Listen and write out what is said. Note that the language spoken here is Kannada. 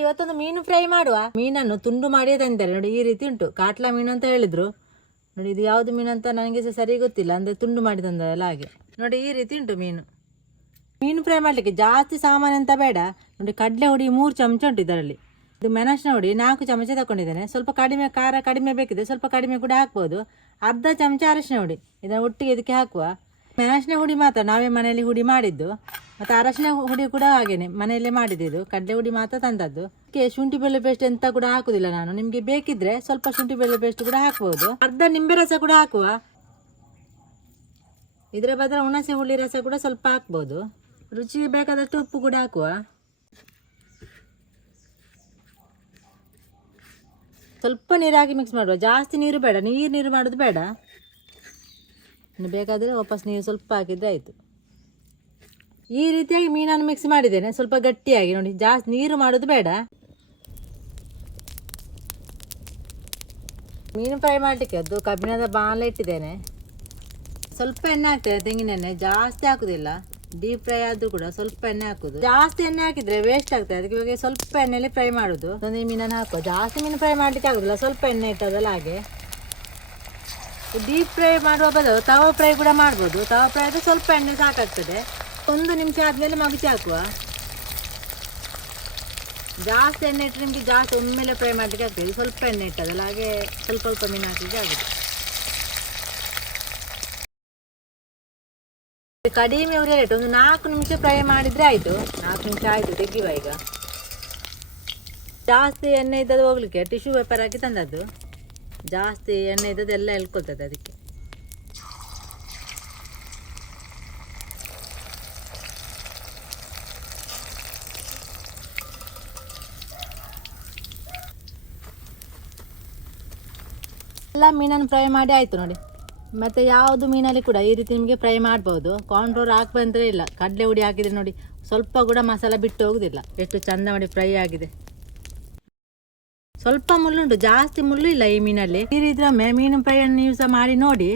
ಇವತ್ತೊಂದು ಮೀನು ಫ್ರೈ ಮಾಡುವ. ಮೀನನ್ನು ತುಂಡು ಮಾಡಿ ತಂದಿದ್ದಾರೆ. ನೋಡಿ, ಈ ರೀತಿ ಉಂಟು. ಕಾಟ್ಲಾ ಮೀನು ಅಂತ ಹೇಳಿದ್ರು. ನೋಡಿ, ಇದು ಯಾವುದು ಮೀನು ಅಂತ ನನಗೆ ಸಹ ಸರಿ ಗೊತ್ತಿಲ್ಲ. ಅಂದರೆ ತುಂಡು ಮಾಡಿ ತಂದಲ್ಲ ಹಾಗೆ. ನೋಡಿ, ಈ ರೀತಿ ಉಂಟು ಮೀನು. ಮೀನು ಫ್ರೈ ಮಾಡಲಿಕ್ಕೆ ಜಾಸ್ತಿ ಸಾಮಾನು ಅಂತ ಬೇಡ. ನೋಡಿ, ಕಡಲೆ ಹುಡಿ ಮೂರು ಚಮಚ ಉಂಟು ಇದರಲ್ಲಿ. ಇದು ಮೆಣಸಿನ ಹುಡಿ ನಾಲ್ಕು ಚಮಚ ತಗೊಂಡಿದ್ದೇನೆ ಸ್ವಲ್ಪ ಕಡಿಮೆ ಖಾರ, ಕಡಿಮೆ ಬೇಕಿದೆ ಸ್ವಲ್ಪ ಕಡಿಮೆ ಕೂಡ ಹಾಕ್ಬೋದು. ಅರ್ಧ ಚಮಚ ಅರಶಿನ ಹುಡಿ. ಇದನ್ನು ಒಟ್ಟಿಗೆ ಇದಕ್ಕೆ ಹಾಕುವ. ಮೆಣಸಿನ ಹುಡಿ ಮಾತ್ರ ನಾವೇ ಮನೆಯಲ್ಲಿ ಹುಡಿ ಮಾಡಿದ್ದು. ಮತ್ತು ಅರಶಿನ ಹುಡಿ ಕೂಡ ಹಾಗೇನೆ, ಮನೆಯಲ್ಲೇ ಮಾಡಿದ್ದು ಕಡಲೆ ಹುಡಿ ಮಾತ್ರ ತಂದದ್ದು. ಅದಕ್ಕೆ ಶುಂಠಿ ಬೆಳ್ಳುಳ್ಳಿ ಪೇಸ್ಟ್ ಎಂತ ಕೂಡ ಹಾಕುದಿಲ್ಲ ನಾನು. ನಿಮಗೆ ಬೇಕಿದ್ರೆ ಸ್ವಲ್ಪ ಶುಂಠಿ ಬೆಳ್ಳುಳ್ಳಿ ಪೇಸ್ಟ್ ಕೂಡ ಹಾಕ್ಬೋದು. ಅರ್ಧ ನಿಂಬೆ ರಸ ಕೂಡ ಹಾಕುವ. ಇದರ ಬದಲು ಹುಣಸೆ ಹುಳಿ ರಸ ಕೂಡ ಸ್ವಲ್ಪ ಹಾಕ್ಬೋದು. ರುಚಿಗೆ ಬೇಕಾದಷ್ಟು ಉಪ್ಪು ಕೂಡ ಹಾಕುವ. ಸ್ವಲ್ಪ ನೀರಾಗಿ ಮಿಕ್ಸ್ ಮಾಡುವ. ಜಾಸ್ತಿ ನೀರು ಬೇಡ. ನೀರು ನೀರು ಮಾಡೋದು ಬೇಡ. ಬೇಕಾದರೆ ವಾಪಸ್ ನೀರು ಸ್ವಲ್ಪ ಹಾಕಿದರೆ ಆಯಿತು. ಈ ರೀತಿಯಾಗಿ ಮೀನನ್ನು ಮಿಕ್ಸ್ ಮಾಡಿದ್ದೇನೆ. ಸ್ವಲ್ಪ ಗಟ್ಟಿಯಾಗಿ ನೋಡಿ, ಜಾಸ್ತಿ ನೀರು ಮಾಡೋದು ಬೇಡ. ಮೀನು ಫ್ರೈ ಮಾಡಲಿಕ್ಕೆ ಅದು ಕಬ್ಬಿಣದ ಬಾಣಲೆ ಇಟ್ಟಿದ್ದೇನೆ. ಸ್ವಲ್ಪ ಎಣ್ಣೆ ಹಾಕ್ತೇನೆ, ತೆಂಗಿನ ಎಣ್ಣೆ. ಜಾಸ್ತಿ ಹಾಕುದಿಲ್ಲ. ಡೀಪ್ ಫ್ರೈ ಆದರೂ ಕೂಡ ಸ್ವಲ್ಪ ಎಣ್ಣೆ ಹಾಕುದು. ಜಾಸ್ತಿ ಎಣ್ಣೆ ಹಾಕಿದ್ರೆ ವೇಸ್ಟ್ ಆಗ್ತದೆ. ಅದಕ್ಕೆ ಇವಾಗ ಸ್ವಲ್ಪ ಎಣ್ಣೆಯಲ್ಲಿ ಫ್ರೈ ಮಾಡುದು. ಒಂದು ಮೀನನ್ನು ಹಾಕುವ. ಜಾಸ್ತಿ ಮೀನು ಫ್ರೈ ಮಾಡ್ಲಿಕ್ಕೆ ಆಗುದಿಲ್ಲ. ಸ್ವಲ್ಪ ಎಣ್ಣೆ ಇಟ್ಟದಲ್ಲ ಹಾಗೆ. ಡೀಪ್ ಫ್ರೈ ಮಾಡುವ ಬದಲು ತವಾ ಫ್ರೈ ಕೂಡ ಮಾಡ್ಬೋದು. ತವಾ ಫ್ರೈ ಆದರೆ ಸ್ವಲ್ಪ ಎಣ್ಣೆ ಸಾಕಾಗ್ತದೆ. ಒಂದು ನಿಮಿಷ ಆದಮೇಲೆ ಮಗುಚಿ ಹಾಕುವ. ಜಾಸ್ತಿ ಎಣ್ಣೆ ಇಟ್ಟರೆ ನಿಮಗೆ ಜಾಸ್ತಿ ಒಮ್ಮೆಲೆ ಫ್ರೈ ಮಾಡಲಿಕ್ಕೆ ಆಗ್ತದೆ. ಸ್ವಲ್ಪ ಎಣ್ಣೆ ಇಟ್ಟದಲ್ಲ, ಹಾಗೆ ಸ್ವಲ್ಪ ಸ್ವಲ್ಪ ಮೀನು ಹಾಕಲಿಕ್ಕೆ ಆಗುತ್ತೆ ಕಡಿಮೆ ಅವರು ಇಟ್ಟು ಒಂದು ನಾಲ್ಕು ನಿಮಿಷ ಫ್ರೈ ಮಾಡಿದ್ರೆ ಆಯಿತು. ನಾಲ್ಕು ನಿಮಿಷ ಆಯಿತು ತೆಗಿವ ಈಗ. ಜಾಸ್ತಿ ಎಣ್ಣೆ ಇದ್ದದ್ದು ಹೋಗ್ಲಿಕ್ಕೆ ಟಿಶ್ಯೂ ಪೇಪರ್ ಹಾಕಿ ತಂದದ್ದು. ಜಾಸ್ತಿ ಎಣ್ಣೆ ಇದ್ದದ್ದು ಎಲ್ಲ ಎಳ್ಕೊಳ್ತದೆ ಅದಕ್ಕೆ. ಎಲ್ಲ ಮೀನನ್ನು ಫ್ರೈ ಮಾಡಿ ಆಯಿತು ನೋಡಿ. ಮತ್ತು ಯಾವುದು ಮೀನಲ್ಲಿ ಕೂಡ ಈ ರೀತಿ ನಿಮಗೆ ಫ್ರೈ ಮಾಡ್ಬೋದು. ಕಾನ್ಫ್ಲೋರ್ ಹಾಕ್ಬಂದ್ರೆ ಇಲ್ಲ. ಕಡಲೆ ಹುಡಿ ಹಾಕಿದರೆ ನೋಡಿ ಸ್ವಲ್ಪ ಕೂಡ ಮಸಾಲ ಬಿಟ್ಟು ಹೋಗೋದಿಲ್ಲ. ಎಷ್ಟು ಚಂದ ಮಾಡಿ ಫ್ರೈ ಆಗಿದೆ. ಸ್ವಲ್ಪ ಮುಳ್ಳುಂಟು ಜಾಸ್ತಿ ಮುಳ್ಳು ಇಲ್ಲ ಈ ಮೀನಲ್ಲಿ. ಒಮ್ಮೆ ಮೀನು ಫ್ರೈಯನ್ನು ನೀವು ಸಹ ಮಾಡಿ ನೋಡಿ.